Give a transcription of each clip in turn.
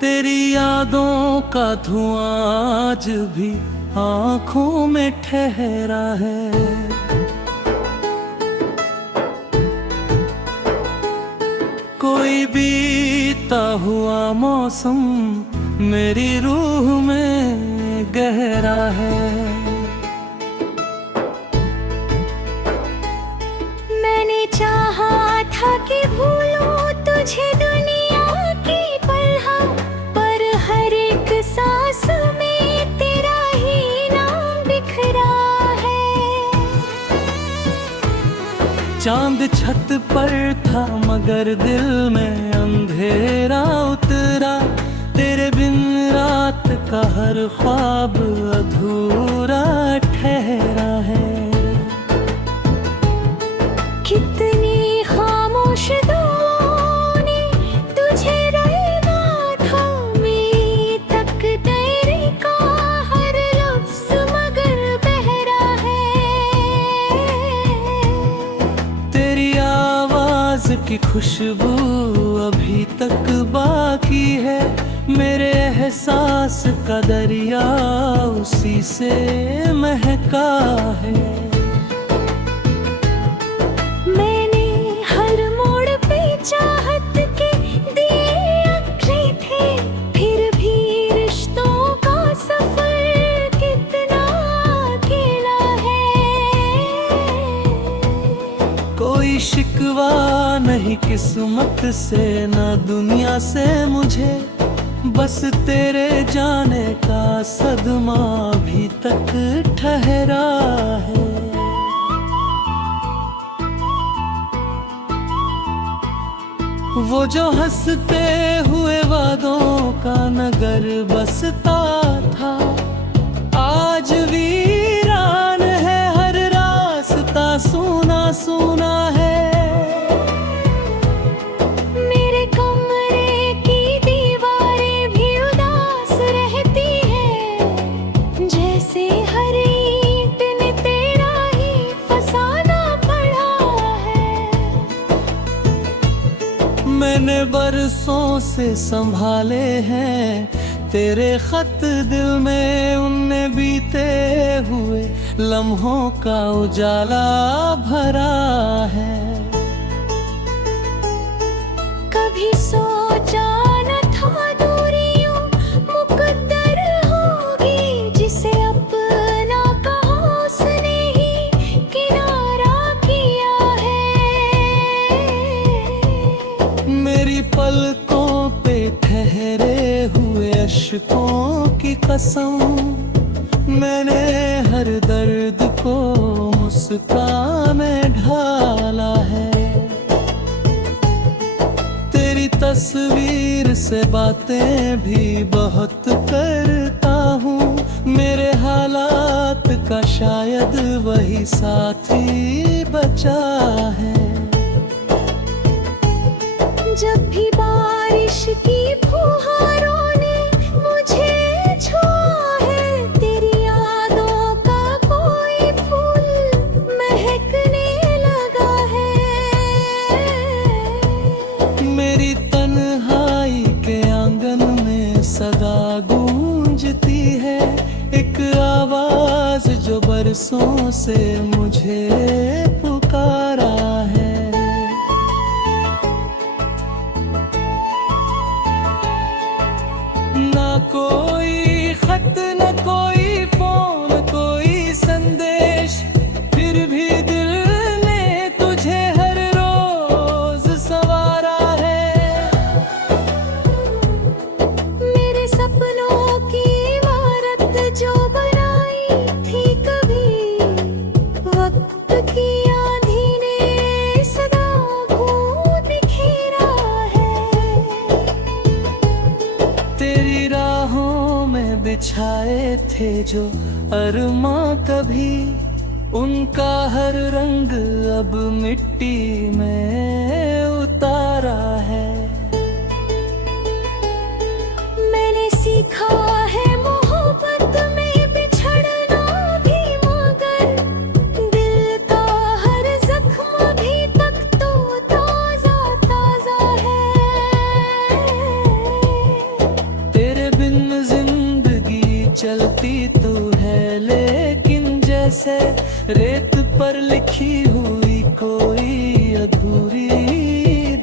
तेरी यादों का धुआं आज भी आंखों में ठहरा है। कोई बीता हुआ मौसम मेरी रूह में गहरा है। मैंने चाहा था कि भूलूं तुझे दुनिया की पलहा, पर हर एक सांस में तेरा ही नाम बिखरा है। चांद छत पर था मगर दिल में अंधेरा उतरा। तेरे बिन रात का हर ख्वाब अधूरा ठहरा है। कितनी खामोश दुआओं ने तुझे रहना था, मेरी तकदीर का हर लफ्ज़ मगर बहरा है। तेरी आवाज की खुशबू अभी तक बाकी है। मेरे एहसास का दरिया उसी से महका है। मैंने हर मोड़ पे चाहत के दिए अखरे थे, फिर भी रिश्तों का सफर कितना अकेला है। कोई शिकवा नहीं किस्मत से ना दुनिया से मुझे, बस तेरे जाने का सदमा अभी तक ठहरा है। वो जो हंसते हुए वादों का नगर बसता था, आज वीरान है। हर रास्ता सूना सूना है। मेरे कमरे की दीवारें भी उदास रहती है, जैसे हर ईंट ने तेरा ही फसाना पड़ा है। मैंने बरसों से संभाले हैं तेरे खत दिल में, उनने बीते हुए लम्हों का उजाला भरा है। कभी सोचा न था दूरियों मुकद्दर होगी, जिसे अपना कहा उसने ही किनारा किया है। मेरी पलकों पे ठहरे हुए अश्कों की कसम, मैंने हर दर्द को मुस्कान में ढाला है। तेरी तस्वीर से बातें भी बहुत करता हूँ, मेरे हालात का शायद वही साथी बचा है। जब भी बारिश की फुहारों ने मुझे छुआ है, तेरी यादों का कोई फूल महकने लगा है। मेरी तन्हाई के आंगन में सदा गूंजती है एक आवाज जो बरसों से मुझे पुकारा है। ना कोई खत न कोई फोन कोई संदेश, फिर भी दिल ने तुझे हर रोज संवारा है। मेरे सपनों की इमारत जो बनाई थी कभी, वक्त की आंधी ने सदा घूं बिखेरा है। तेरी राहों में बिछाए थे जो अरमां कभी, उनका हर रंग अब मिट्टी में उतारा है। मैंने सीखा है मोहब्बत में बिछड़ना भी, मगर दिल का हर जख्म अभी तक तो ताजा ताजा है। जैसे रेत पर लिखी हुई कोई अधूरी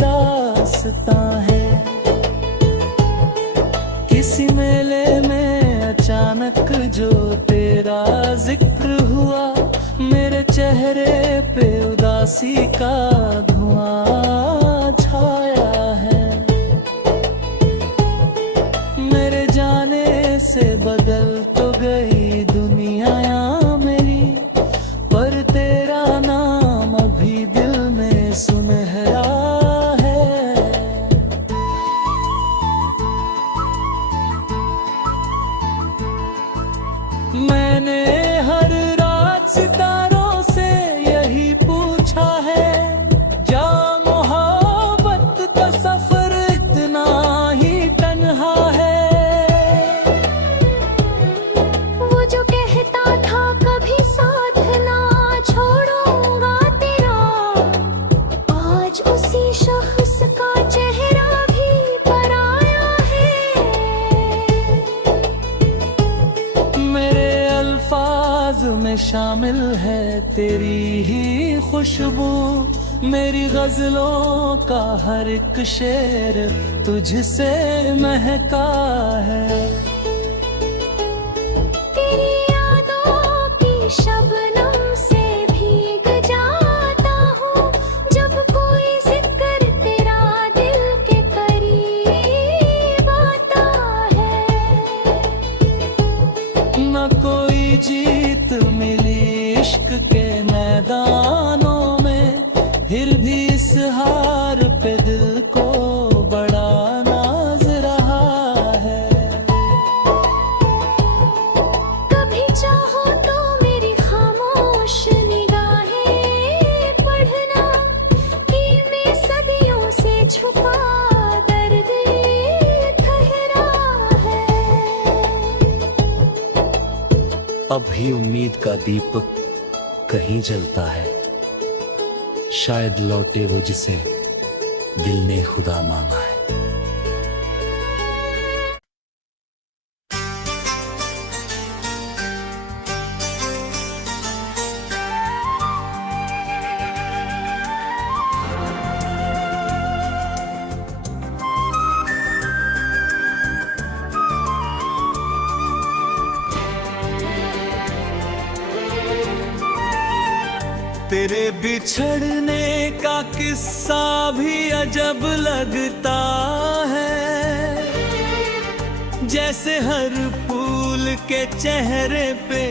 दास्तां है। किसी मेले में अचानक जो तेरा जिक्र हुआ, मेरे चेहरे पे उदासी का धुआं छाया है। मेरे जाने से बदल तो गई दुनिया मेरी, पर तेरा नाम अभी दिल में सुनहरा है। मैंने हर रात सितारों से यही पूछा है, क्या मोहब्बत का सफर इतना ही तन्हा है। वो जो कहता था कभी साथ ना छोड़ूंगा तेरा, आज उसी शख्स का चेहरा भी पराया है। मेरे अल्फाज में शामिल है तेरी ही खुशबू, मेरी गजलों का हर एक शेर तुझसे महका है। तेरी यादों की शबनम से भीग जाता हूँ, जब कोई जिक्र तेरा दिल के करीब आता है। न कोई जीत मिली इश्क के मैदानों में, फिर भी इस हार पे दिल को बड़ा नाज रहा है। कभी चाहो तो मेरी खामोश निगाहें पढ़ना, कि मैं सदियों से छुपा दर्द ठहरा है। अब भी उम्मीद का दीपक कहीं जलता है, शायद लौटे वो जिसे दिल ने खुदा मांगा है। तेरे बिछड़ने का किस्सा भी अजब लगता है, जैसे हर फूल के चेहरे पे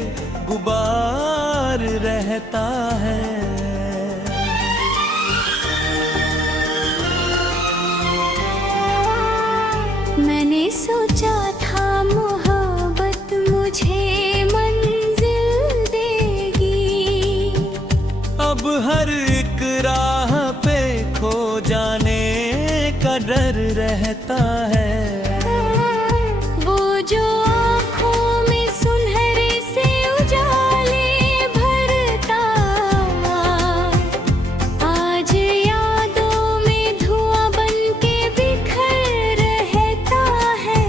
गुबार रहता है। मैंने सोचा था मोहब्बत मुझे मंजिल देगी, अब हर एक राह पे खो जाने का डर रहता है। वो जो आँखों में सुनहरे से उजाले भरता, आज यादों में धुआं बन के बिखर रहता है।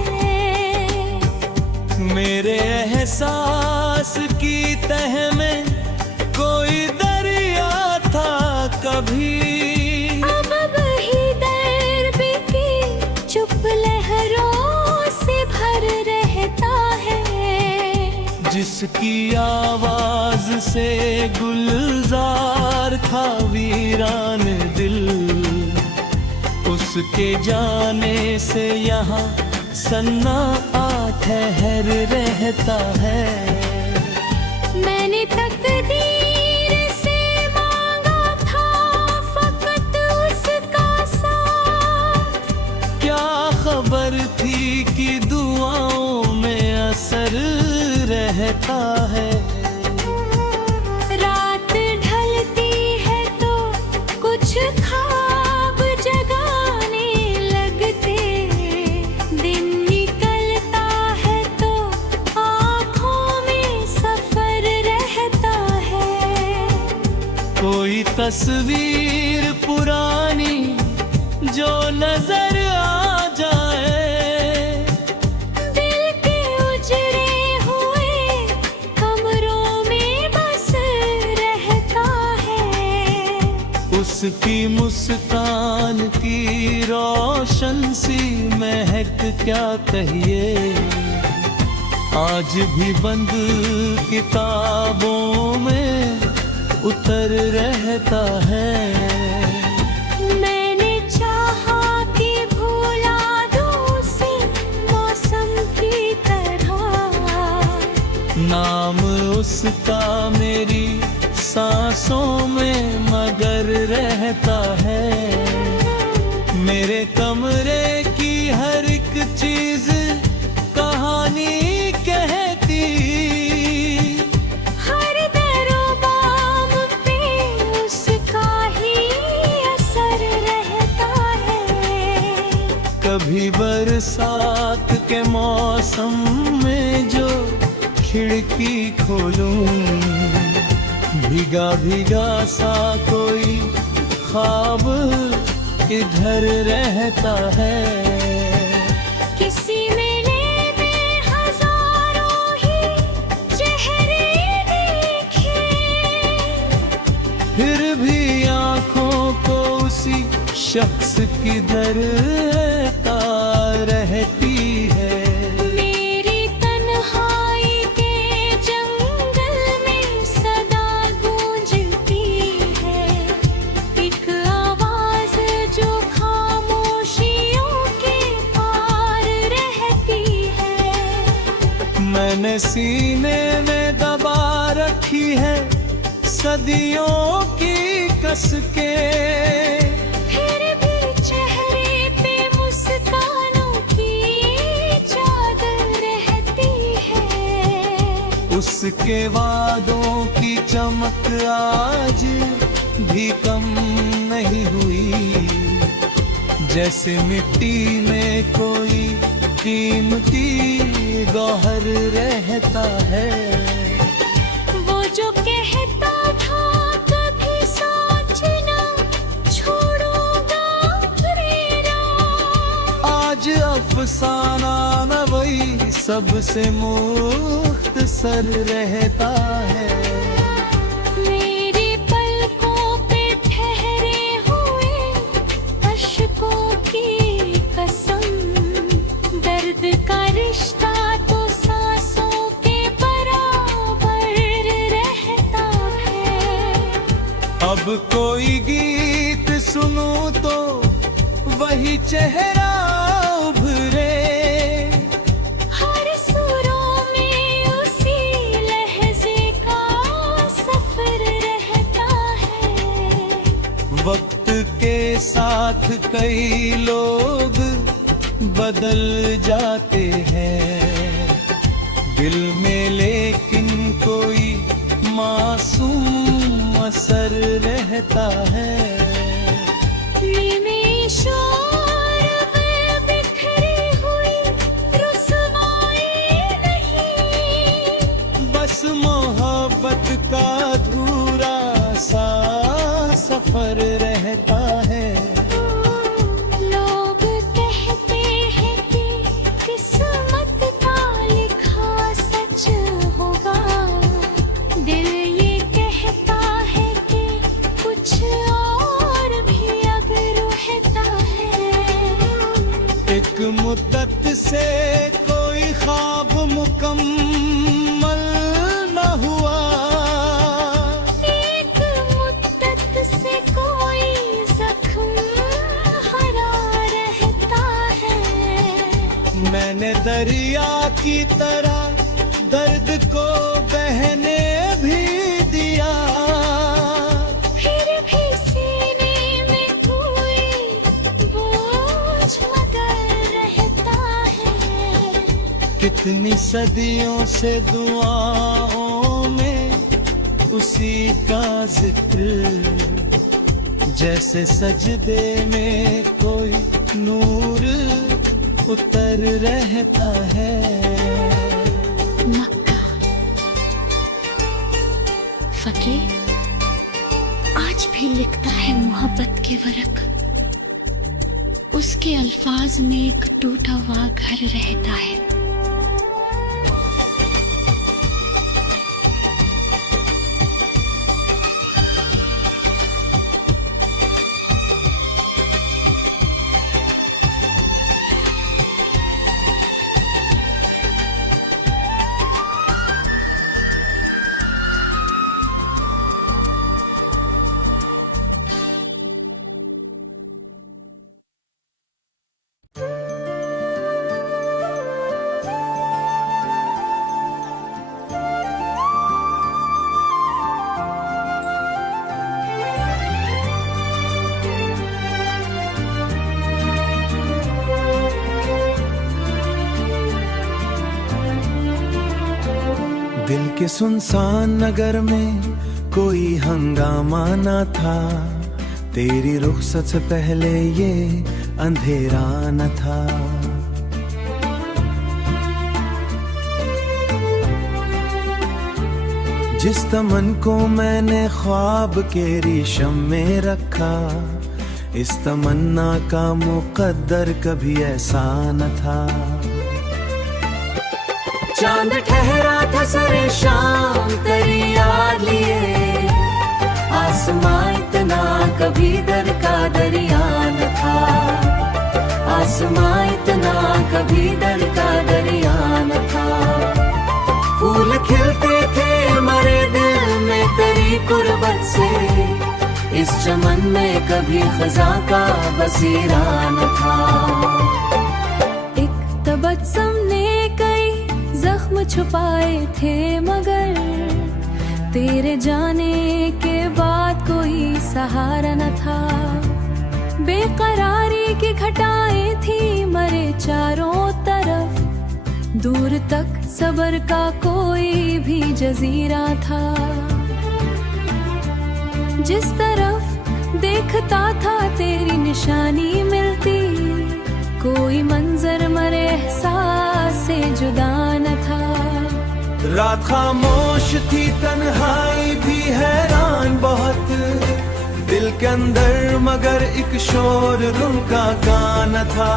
मेरे एहसास की तह में कोई दरिया था कभी, अब ही दर्द की चुप लहरों से भर रहता है। जिसकी आवाज से गुलजार था वीरान दिल, उसके जाने से यहाँ सन्नाटा ठहर रहता है। मैंने तकदीर से मांगा था फकत उसका साथ, क्या खबर थी कि दुआओं में असर रहता है। रात ढलती है तो कुछ ख्वाब जगाने लगते, दिन निकलता है तो आँखों में सफर रहता है। कोई तस्वीर पुरानी जो नजर आ जाए, दिल के उजड़े हुए कमरों में बस उसकी मुस्कान की रोशन सी महक क्या कहिए, आज भी बंद किताबों में उतर रहता है। मैंने चाहा कि भुला दूं उसे मौसम की तरह, नाम उसका मेरी सांसों में मगर रहता है। मेरे कमरे की हर एक चीज कहानी कहती, हर दरोबाम पे उसका ही असर रहता है। कभी बरसात के मौसम में जो खिड़की खोलूं, भीगा भीगा सा कोई ख्वाब इधर रहता है। किसी मेले में हजारों ही चेहरे देखे, फिर भी आंखों को उसी शख्स की दरता रहती है। मेरी तन्हाई के जंगल में सदा गूंजती है एक आवाज जो खामोशियों के पार रहती है। मैंने सीने में दबा रखी है सदियों की कस के, फिर भी चेहरे पे मुस्कानों की चादर रहती है। उसके वादों की चमक आज भी कम नहीं हुई, जैसे मिट्टी में कोई कीमती गौहर रहता है। वो जो कहता था कभी सोचना छोड़ूंगा मेरा, आज अफसाना न वही सबसे मुख्तसर रहता है। मेरी पलकों पे ठहरे हुए अश्कों की कसम, दर्द का रिश्ता तो सांसों के बराबर रहता है। अब कोई गीत सुनूं तो वही चेहरा उभरे, हर सुरों में उसी लहजे का सफर रहता है। वक्त के साथ कई लोग बदल जाते हैं दिल में, लेकिन कोई मासूम असर रहता है। में शोर में बिखरी हुई रुसवाई नहीं, बस मोहब्बत का अधूरा सा सफर रहता है। लोग कहते हैं कि किस्मत का लिखा सच होगा, दिल ये कहता है कि कुछ और भी अगर रहता है। एक मुद्दत से कोई ख्वाब मुकम्मल न हुआ, एक मुद्दत से कोई जख्म हरा रहता है। मैंने दरिया की तरह दर्द को बहने भी दिया, फिर भी सीने में कोई बोझ मगर रहता है। कितनी सदियों से दुआओं में उसी का जिक्र, जैसे सजदे में कोई नूर उतर रहता है। मक्का फकीर आज भी लिखता है मोहब्बत के वरक, उसके अल्फाज में एक टूटा हुआ घर रहता है। दिल के सुनसान नगर में कोई हंगामा ना था, तेरी रुखसत से पहले ये अंधेरा न था। जिस तमन को मैंने ख्वाब के रेशम में रखा, इस तमन्ना का मुकद्दर कभी ऐसा न था। चांद ठहरा था सरे शाम तेरी याद लिए, आसमां इतना कभी दर का दरिया न था, आसमां इतना कभी दर का दरिया न था। फूल खिलते थे मरे दिल में तेरी कुर्बत से, इस चमन में कभी खजा का बसीरा न था। एक तबस्सुम ने कई जख्म छुपाए थे, मगर तेरे जाने के बाद कोई सहारा न था। बेकरारी की घटाएं थी मरे चारों तरफ, दूर तक सबर का कोई भी जजीरा था। जिस तरफ देखता था तेरी निशानी मिलती, कोई मंजर मरे एहसास से जुदा न था। रात खामोश थी, तन्हाई भी हैरान बहुत, दिल के अंदर मगर एक शोर रुका गाना था।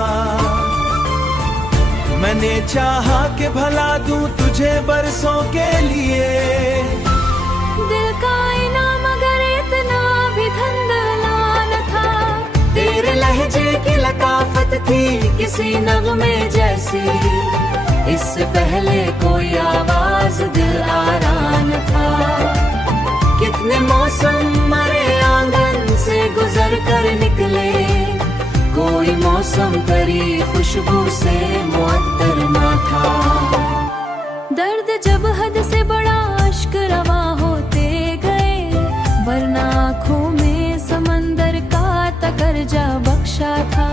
मैंने चाहा कि भला दूं तुझे बरसों के लिए, दिल का इनाम मगर इतना भी धंधला न था। तेरे लहजे की लताफत थी किसी नगमे जैसी, इससे पहले कोई आवाज दिल आरा न था। कितने मौसम मरे आंगन से गुजर कर निकले, कोई मौसम तेरी खुशबू से मुअत्तर ना था। दर्द जब हद से बड़ा अश्क रवा होते गए, वरना आँखों में समंदर का तकरजा बख्शा था।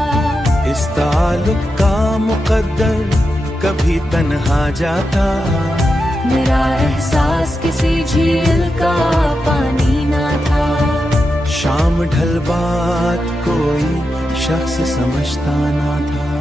इस ताल्लुक का मुकद्दर कभी तन्हा जाता, मेरा एहसास किसी झील का पानी ना था। शाम ढल बात कोई शख्स समझता ना था।